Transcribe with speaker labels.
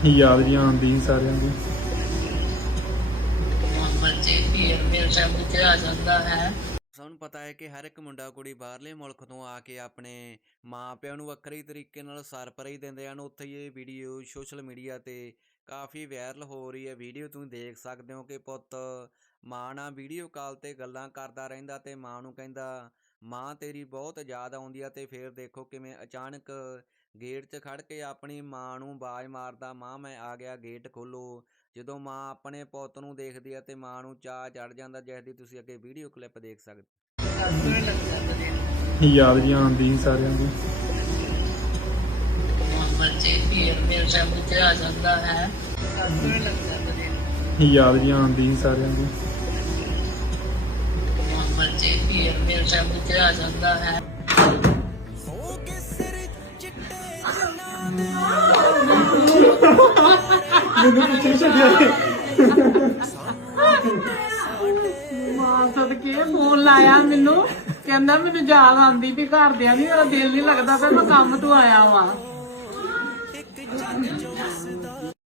Speaker 1: याद जी आती ਸੀ ਸਾਰਿਆਂ ਦੀ।
Speaker 2: ਸਾਨੂੰ ਪਤਾ ਹੈ ਕਿ ਹਰ ਇੱਕ ਮੁੰਡਾ ਕੁੜੀ ਬਾਹਰਲੇ ਮੁਲਕ ਤੋਂ ਆ ਕੇ ਆਪਣੇ ਮਾਂ-ਪਿਓ ਨੂੰ ਵੱਖਰੇ ਤਰੀਕੇ ਨਾਲ ਸਰਪ੍ਰਾਈਜ਼ ਦਿੰਦੇ ਹਨ। ਉੱਥੇ ਹੀ ਇਹ ਵੀਡੀਓ ਸੋਸ਼ਲ ਮੀਡੀਆ 'ਤੇ ਕਾਫੀ ਵਾਇਰਲ ਹੋ ਰਹੀ ਹੈ। ਵੀਡੀਓ ਤੁਸੀਂ ਦੇਖ ਸਕਦੇ ਹੋ ਕਿ ਪੁੱਤ ਮਾਂ ਨਾਲ ਵੀਡੀਓ ਕਾਲ 'ਤੇ ਗੱਲਾਂ ਕਰਦਾ ਰਹਿੰਦਾ ਅਤੇ ਮਾਂ ਨੂੰ ਕਹਿੰਦਾ ਮਾਂ ਤੇਰੀ ਬਹੁਤ ਯਾਦ ਆਉਂਦੀ ਆ। ਅਤੇ ਫਿਰ ਦੇਖੋ ਕਿਵੇਂ ਅਚਾਨਕ ਗੇਟ 'ਚ ਖੜ੍ਹ ਕੇ ਆਪਣੀ ਮਾਂ ਨੂੰ ਆਵਾਜ਼ ਮਾਰਦਾ, ਮਾਂ ਮੈਂ ਆ ਗਿਆ, ਗੇਟ ਖੋਲ੍ਹੋ। ਜਦੋਂ ਮਾਂ ਆਪਣੇ ਪੁੱਤ ਨੂੰ ਦੇਖਦੀ ਹੈ ਤੇ ਮਾਂ ਨੂੰ ਚਾਅ ਚੜ੍ਹ ਜਾਂਦਾ, ਜਿਸ ਦੀ ਤੁਸੀਂ ਅੱਗੇ ਵੀਡੀਓ ਕਲਿੱਪ ਦੇਖ ਸਕਦੇ।
Speaker 1: याद जी आती ਸੀ ਸਾਰਿਆਂ ਦੀ। याद जी आती ਸੀ ਸਾਰਿਆਂ ਦੀ।
Speaker 3: ਮਾਂ ਸਦਕੇ ਫੋਨ ਲਾਇਆ ਮੈਨੂੰ, ਕਹਿੰਦਾ ਮੈਨੂੰ ਯਾਦ ਆਉਂਦੀ ਵੀ ਘਰਦਿਆਂ ਦੀ, ਮੇਰਾ ਦਿਲ ਨਹੀਂ ਲੱਗਦਾ, ਫਿਰ ਮੈਂ ਕੰਮ ਤੋਂ ਆਇਆ ਵਾਂ।